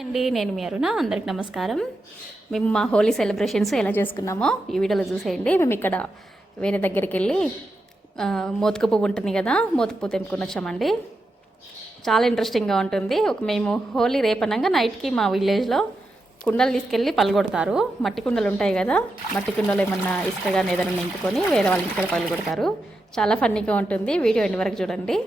అండి, నేను మీ అరుణ. అందరికి నమస్కారం. మేము మా హోలీ సెలబ్రేషన్స్ ఎలా చేసుకున్నామో ఈ వీడియోలో చూసేయండి. మేము ఇక్కడ వేరే దగ్గరికి వెళ్ళి మోతుకు పువ్వు ఉంటుంది కదా, మోతుకు పువ్వు తెంపుకొని వచ్చామండి. చాలా ఇంట్రెస్టింగ్గా ఉంటుంది. మేము హోలీ రేపనంగా నైట్కి మా విలేజ్లో కుండలు తీసుకెళ్ళి పలగొడతారు. మట్టి కుండలు ఉంటాయి కదా, మట్టి కుండలు ఏమన్నా ఇసుకగా ఏదైనా నింపుకొని వేరే వాళ్ళ ఇంటికి పలగొడతారు. చాలా ఫన్నీగా ఉంటుంది. వీడియో ఎండ్ వరకు చూడండి.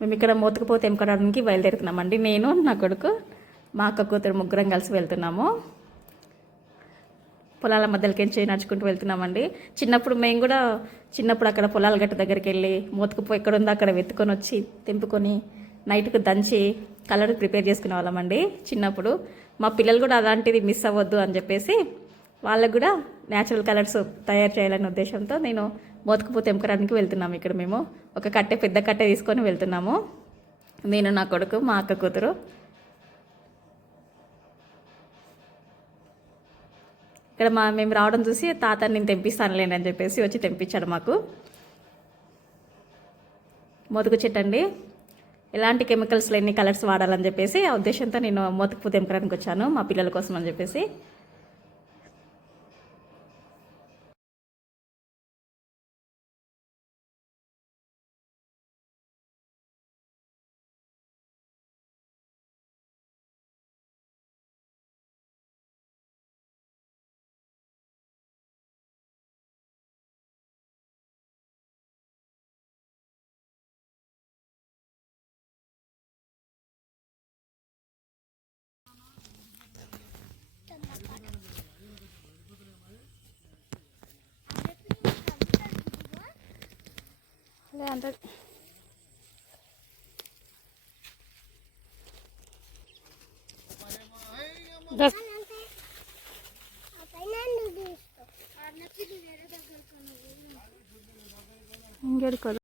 మేము ఇక్కడ మోతుకుపోతే తెంపుకోవడానికి బయలుదేరుతున్నామండి. నేను, నా కొడుకు, మా అక్క కూతురు ముగ్గురం కలిసి వెళ్తున్నాము. పొలాల మధ్యలోకి నడుచుకుంటూ వెళ్తున్నామండి. మేము కూడా చిన్నప్పుడు అక్కడ పొలాల గట్టు దగ్గరికి వెళ్ళి మోతుకుపో ఎక్కడ ఉందో అక్కడ వెతుకొని వచ్చి తెంపుకొని నైట్కు దంచి కలర్ ప్రిపేర్ చేసుకునే వాళ్ళమండి చిన్నప్పుడు. మా పిల్లలు కూడా అలాంటిది మిస్ అవ్వద్దు అని చెప్పేసి వాళ్ళకు కూడా న్యాచురల్ కలర్స్ తయారు చేయాలనే ఉద్దేశంతో నేను మోతుకుపో తెంపుకోవడానికి వెళ్తున్నాము. ఇక్కడ మేము ఒక పెద్ద కట్టె తీసుకొని వెళ్తున్నాము. నేను, నా కొడుకు, మా అక్క కూతురు. ఇక్కడ మేము రావడం చూసి తాత నేను తెంపిస్తానులేండి అని చెప్పేసి వచ్చి తెంపించాడు మాకు. మోతుకు చెట్టు అండి, ఎలాంటి కెమికల్స్ లేని కలర్స్ వాడాలని చెప్పేసి ఆ ఉద్దేశంతో నేను మోతుకు తెంపడానికి వచ్చాను మా పిల్లల కోసం అని చెప్పేసి. అంత ఇంకెడుకోదు.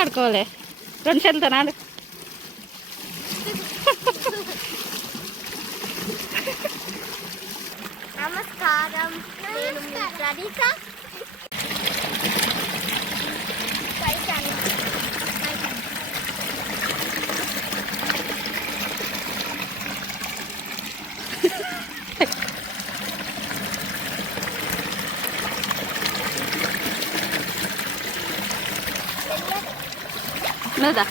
కడుకోలే 2 చేతులతో నాడు. నమస్కారం, నేను మీ ప్రదీప. నువ్వుదా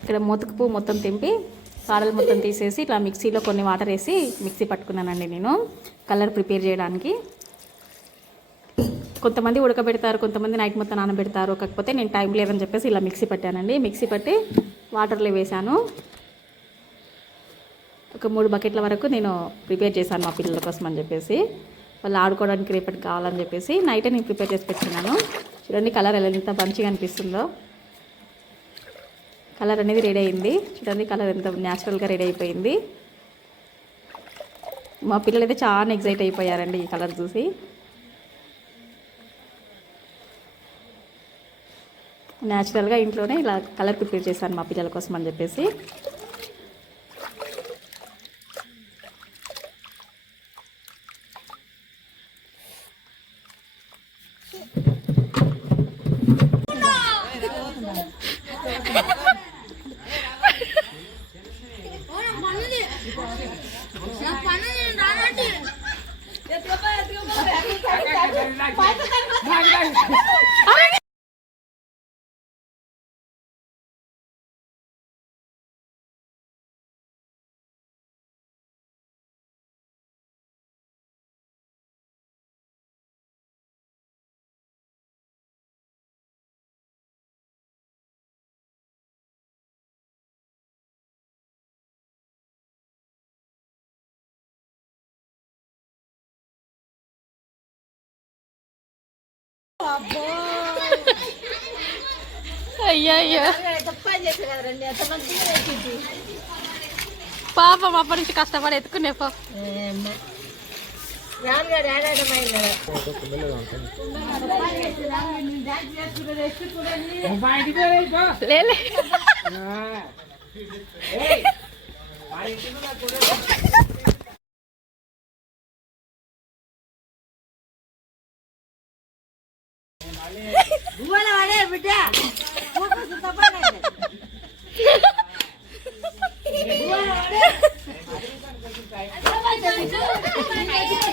ఇక్కడ మోతుకు పువ్వు మొత్తం తెంపి కాడలు మొత్తం తీసేసి ఇట్లా మిక్సీలో కొన్ని వాటర్ వేసి మిక్సీ పట్టుకున్నానండి నేను కలర్ ప్రిపేర్ చేయడానికి. కొంతమంది ఉడకబెడతారు, కొంతమంది నైట్ మొత్తం నానబెడతారు. కాకపోతే నేను టైం లేదని చెప్పేసి ఇలా మిక్సీ పట్టానండి. మిక్సీ పట్టి వాటర్లో వేసాను. ఒక 3 బకెట్ల వరకు నేను ప్రిపేర్ చేశాను మా పిల్లల కోసం అని చెప్పేసి. వాళ్ళు ఆడుకోవడానికి రేపటి కావాలని చెప్పేసి నైటే నేను ప్రిపేర్ చేసి పెట్టుకున్నాను. చూడండి కలర్ ఎంత మంచిగా అనిపిస్తుందో. కలర్ అనేది రెడీ అయింది. చూడండి కలర్ ఎంత న్యాచురల్గా రెడీ అయిపోయింది. మా పిల్లలు అయితే చాలా ఎగ్జైట్ అయిపోయారండి ఈ కలర్ చూసి. న్యాచురల్గా ఇంట్లోనే ఇలా కలర్ ప్రిపేర్ చేశాను మా పిల్లల కోసం అని చెప్పేసి. అయ్యో అయ్యో పాపం అప్పటి నుంచి కష్టపడి ఎత్తుకునే పో లేలే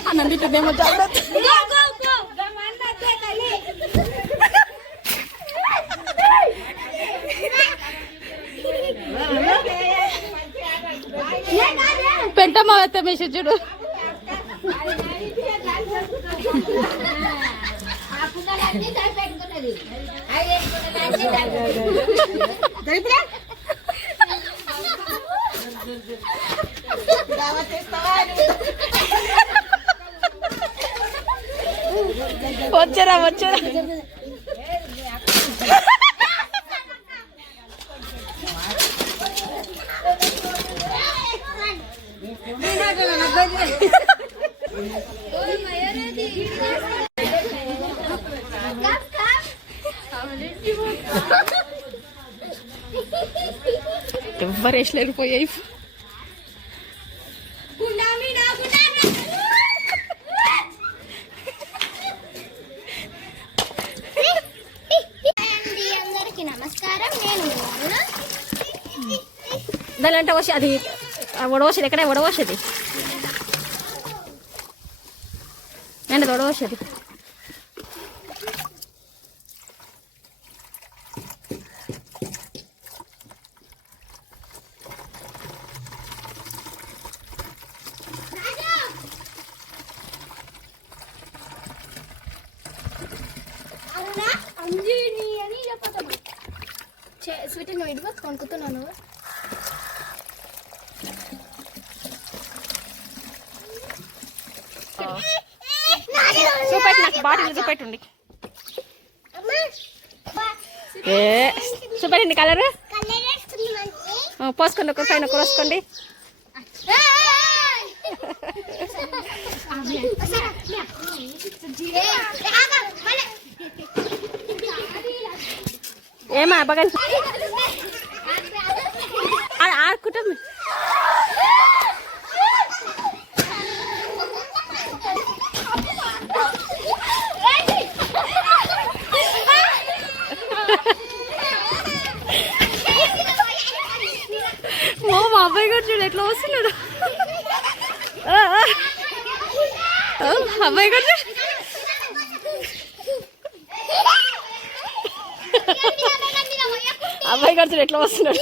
అన్నందుకేమో జాగ్రత్త పెంటమ్మ వేసి చూడు వచ్చారా వచ్చారా ఎవ్వరు వేసలేకపోయాయి నమస్కారం నేను దాని అంటే వచ్చి అది వడవసేది ఎక్కడే వడవసేది నేను వడవసేది స్వీట్ ఇదిగో కొనుక్కుతున్నాను చూపెట్టు నాకు బాటిల్ చూపెట్టుండి చూపెట్టండి కలర్ పోసుకోండి ఒక పైన కోసుకోండి ఏమా బాగా ఆడుకుంటాం మా అబ్బాయి కూడా చూడు ఎట్లా వస్తున్నాడు అబ్బాయి కూడా అబ్బాయి గారు ఎట్లా వస్తున్నాడు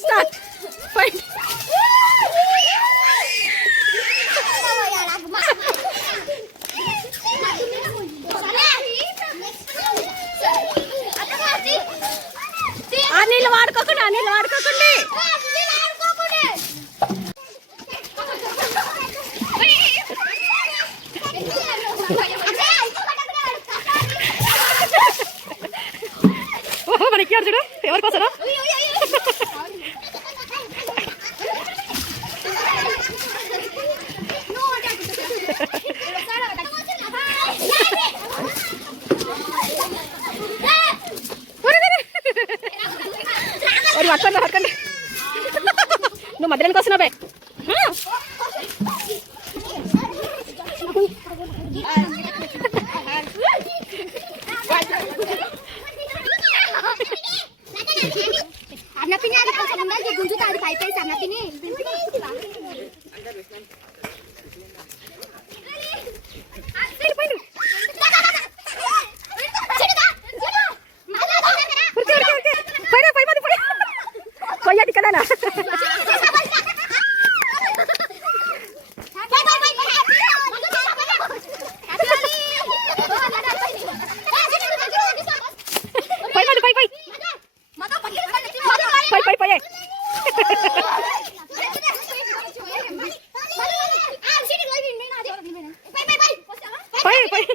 స్టార్ట్ ఫైట్ ఆ నీళ్ళు వాడుకోకుండా మనకి చూడు ఎవరికి వస్తారా పట్టుకోండి మధ్యలోకి వస్తున్నావే అన్న పిన్ని అది కొంచెం ఉండాలి గుంజుతా అది పైపేసి అన్న పిన్ని పోయేది కదా పోయి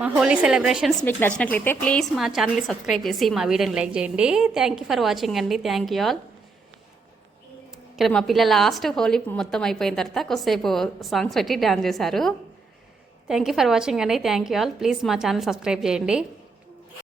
మా హోలీ సెలబ్రేషన్స్ మీకు నచ్చినట్లయితే ప్లీజ్ మా ఛానల్ని సబ్స్క్రైబ్ చేసి మా వీడియోని లైక్ చేయండి. థ్యాంక్ యూ ఫర్ వాచింగ్ అండి. Thank you all. ఇక్కడ మా పిల్లల లాస్ట్ హోలీ మొత్తం అయిపోయిన తర్వాత కొద్దిసేపు సాంగ్స్ పెట్టి డాన్స్ చేశారు. థ్యాంక్ యూ ఫర్ వాచింగ్ అండి. Thank you all. ప్లీజ్ మా ఛానల్ సబ్స్క్రైబ్ చేయండి.